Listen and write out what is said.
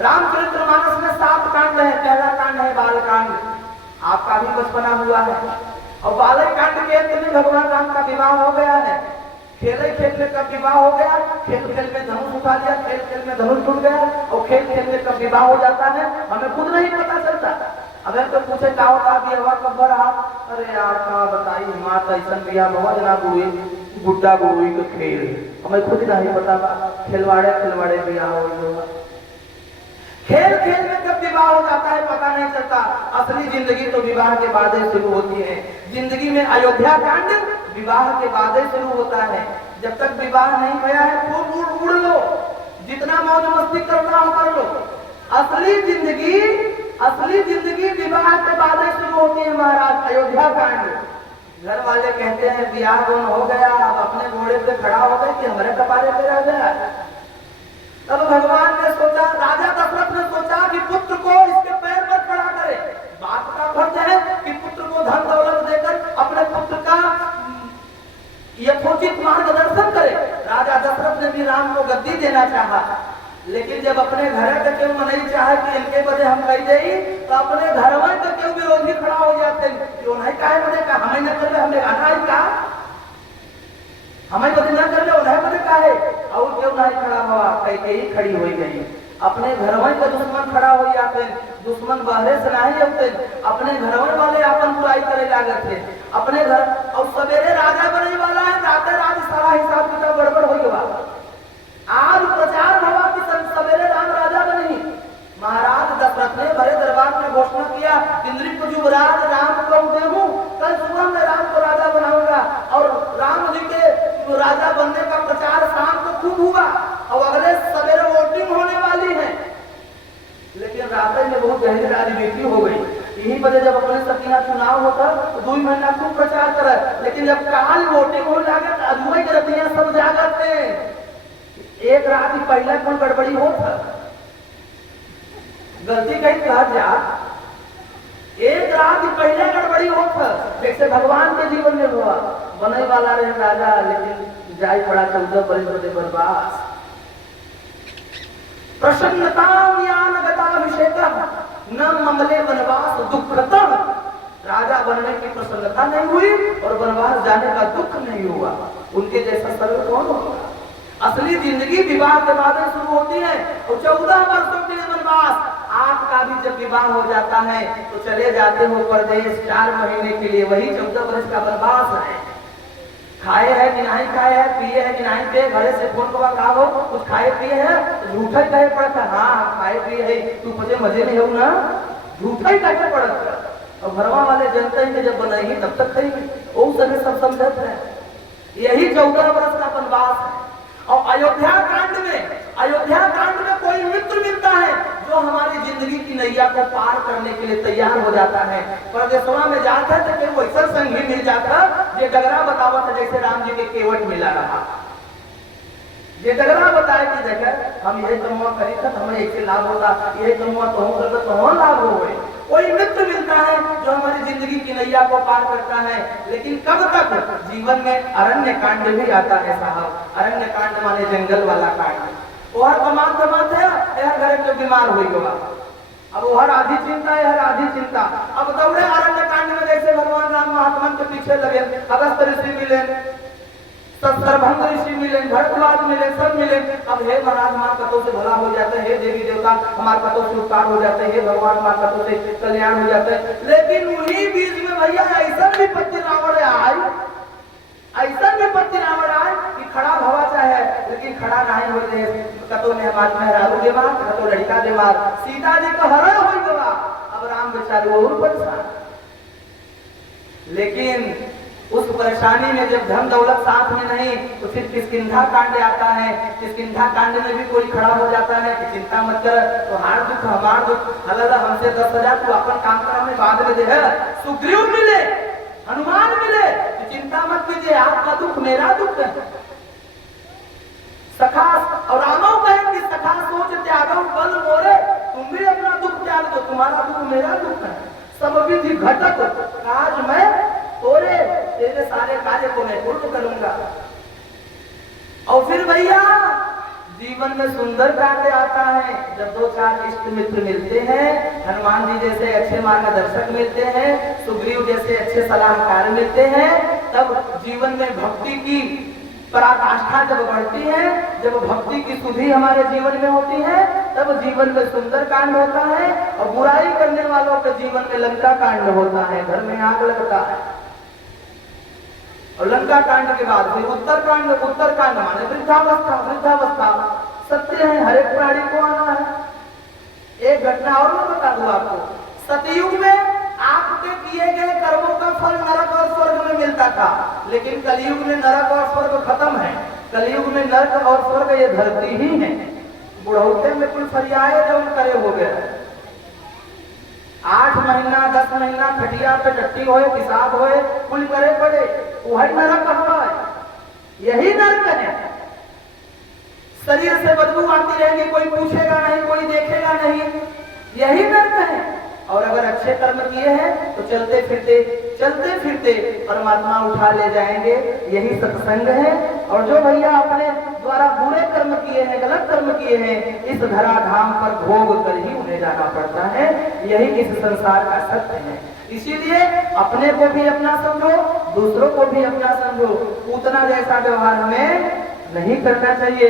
रामचरितमानस में 7 कांड है। पहला कांड है बाल कांड, आपका भी बचपना हुआ है। और बालक कांड के अंत में भगवान राम का विवाह हो गया है। खेल खेल में कब विवाह हो गया, खेल खेल में धनुष उठा लिया, खेल खेल में धनुष टूट गया, और खेल खेल में कब विवाह हो जाता है हमें खुद नहीं पता चलता। अगर तो पूछे क्या होता भी हवा कब रहा, अरे यार कहा बताई माँ ऐसा बिया भवा जना गुरुई बुड्ढा गुरुई का खेल, हमें खुद नहीं पता। खिलवाड़े खिलवाड़े बिया हो, खेल खेल में कब विवाह हो जाता है पता नहीं चलता। असली जिंदगी तो विवाह के बाद ही शुरू होती है। जिंदगी में अयोध्या कांड विवाह के बाद ही शुरू होता है। जब तक विवाह नहीं हुआ है खूब उड़ लो, जितना मौज मस्ती करना हो कर लो। असली जिंदगी विवाह के बाद ही शुरू होती है महाराज। अयोध्या कांड घर वाले कहते हैं ब्याह दोन हो गया, अब अपने घोड़े पे खड़ा हो गए कि हमारे कपारे पे रह गया। तब भगवान ने सोचा, राजा दशरथ ने सोचा कि पुत्र को इसके पैर पर खड़ा करे। बाप का फर्ज है कि पुत्र को धन दौलत देकर अपने पुत्र का यथोचित मार्गदर्शन करे। राजा दशरथ ने भी राम को गद्दी देना चाहा, लेकिन जब अपने घर का क्यों नहीं चाहे कि इनके वजह हम कही जाई, तो अपने घर में तो क्यों विरोधी खड़ा हो जाते क्यों नहीं कहे मुझे का हमें न कर ले, हमें आना ही का हमें बदल ना कर ले, उन्हें बदल का है और क्यों नहीं खड़ा हुआ, कहीं ही खड़ी हो गई। अपने घर में का दुश्मन खड़ा हो जाते, दुश्मन बाहर से नहीं होते, अपने घर वाले अपन बुराई करे लागत थे अपने घर। और सवेरे राजा बनने वाला है, राते रात सारा हिसाब किताब गड़बड़ हो गया। आज प्रचार हुआ कि सवेरे राम राजा बनी। महाराज दशरथ ने बड़े दरबार में घोषणा किया, इंद्रिक युवराज राम को देहूं, कल सुबह में राम को राजा बनाऊंगा। और राम जी के राजा बनने का प्रचार शाम को खूब हुआ और अगले सवेरे वोटिंग होने वाली है। लेकिन रात में बहुत गहरी राजनीति हो गई। यही वजह जब अपने सकीना चुनाव होता तो 2 महीना खूब प्रचार करे, लेकिन जब काल वोटिंग हो जाए तो अधूरे गलतियां सब जागत है। एक रात ही पहला कोई गड़बड़ी होता, गलती कहीं कहा जा, एक रात ही पहले गड़बड़ी होता। जैसे भगवान के जीवन में हुआ, बनने वाला रहे राजा, लेकिन जाई पड़ा 14 वर्ष बर्बाद। प्रसन्नता ज्ञान गताभिषेकः न ममले वनवास दुःखतः। राजा बनने की प्रसन्नता नहीं हुई और वनवास जाने का दुख नहीं हुआ। उनके जैसा सर्व कौन होगा। असली जिंदगी विवाह के बाद शुरू होती है और 14 वर्षों के लिए वनवास। आपका भी जब विवाह हो जाता है तो चले जाते हो परदेश 4 महीने के लिए, वही 14 वर्ष का वनवास है। खाए है कि नहीं खाए है, पिए है कि नहीं पिए, घरे से फोन कवा कहा हो कुछ खाए पिए है, झूठा कहे पड़ता। हाँ खाए पिए है, तू मुझे मजे नहीं हो ना, झूठा ही कहे पड़ता। और घरवा वाले जनते हैं कि जब बनाएंगे तब तक खाएंगे, वो समय सब समझते हैं। यही 14 वर्ष का वनवास है। और अयोध्या कांड में कोई मित्र मिलता है जो हमारी जिंदगी की नैया को पार करने के लिए तैयार हो जाता है। परदेशवा में जाता है तो कोई ऐसा संगी मिल जाता ये डगरा बतावा था, जैसे राम जी के केवट मिला रहा। ये डगरा बताए कि देखा हम यही कमुआ करी था, हमें एक लाभ होता, यही कमुआ तो हम करते तो लाभ हो गए। कोई मित्र मिलता है जो हमारी जिंदगी की नैया को पार करता है। लेकिन कब तक, जीवन में अरण्य कांड भी आता है साहब। अरण्य कांड माने जंगल वाला कांड। वो हर कमात है, यह घर के बीमार हुई होगा, अब वो हर आधी चिंता है, हर आधी चिंता। अब दौड़े अरण्य कांड में जैसे भगवान राम महात्मा के पीछे लगे, अगस्त ऋषि मिले, सर्वभंग ऋषि मिले, भरद्वाज मिले, सब मिले। अब हे महाराज मां कतों से भला हो जाता है, हे देवी देवता हमारे कतों से उपकार हो जाते हैं, हे भगवान मां कतों से कल्याण हो जाता है। लेकिन वही बीच में भैया ऐसा विपत्ति रावण आए, ऐसा विपत्ति रावण आए कि खड़ा भवा चाहे, लेकिन खड़ा नहीं होते। कतों ने हमारे मेहरारू के मार, कतों लड़का के मार, सीता जी का हरण हो गया। अब राम बेचारे और परेशान। लेकिन उस परेशानी में जब धन दौलत साथ में नहीं तो फिर किष्किंधा कांड आता है। किष्किंधा कांड में भी कोई खड़ा हो जाता है कि चिंता मत कर, तो हार दुख हमार दुख, हल्ला हमसे 10,000 तू अपन काम कर, हमें बाद में दे है। सुग्रीव मिले, हनुमान मिले, तो चिंता मत कीजिए, आपका दुख मेरा दुख है। सखा और रामो कहे कि सखा सोच त्यागो बल मोरे, तुम भी अपना दुख त्याग दो, तुम्हारा दुख मेरा दुख है। सब विधि घटक काज में तोरे, तेरे सारे कार्य को मैं पूर्ण करूंगा। और फिर भैया जीवन में सुंदर कांड आता है। में जब दो चार इष्ट मित्र मिलते हैं, हनुमान जी जैसे अच्छे मार्गदर्शक मिलते हैं, सुग्रीव जैसे अच्छे सलाहकार मिलते हैं, तब जीवन में भक्ति की पराकाष्ठा जब बढ़ती है, जब भक्ति की सुधि हमारे जीवन में होती है, तब जीवन में सुंदर कांड होता है और बुराई करने वालों के जीवन में लंका कांड होता है, घर में आग लगता है। और लंका कांड के बाद फिर उत्तर कांड माने वृद्धावस्था सत्य है, हर एक प्राणी को आना है। एक घटना और मैं बता दूं आपको, सतयुग में आपके किए गए कर्मों का फल नरक और स्वर्ग में मिलता था, लेकिन कलयुग में नरक और स्वर्ग खत्म है। कलयुग में नरक और स्वर्ग ये धरती ही है। बुढ़ौते में कुल फरियाए जो करे हो गए, 8 महीना 10 महीना खटिया पे टट्टी होए, पिसाब होए, कुल करे पड़े, वही नरक है, यही नरक है। शरीर से बदबू आती रहेगी, कोई पूछेगा नहीं, कोई देखेगा नहीं, यही नरक है। और अगर अच्छे कर्म किए हैं तो चलते फिरते परमात्मा उठा ले जाएंगे, यही सत्संग है। और जो भैया अपने द्वारा बुरे कर्म किए हैं, गलत कर्म किए हैं, इस धराधाम पर भोग कर ही उन्हें जाना पड़ता है, यही इस संसार का सत्य है। इसीलिए अपने को भी अपना समझो, दूसरों को भी अपना समझो, उतना जैसा व्यवहार हमें नहीं करना चाहिए।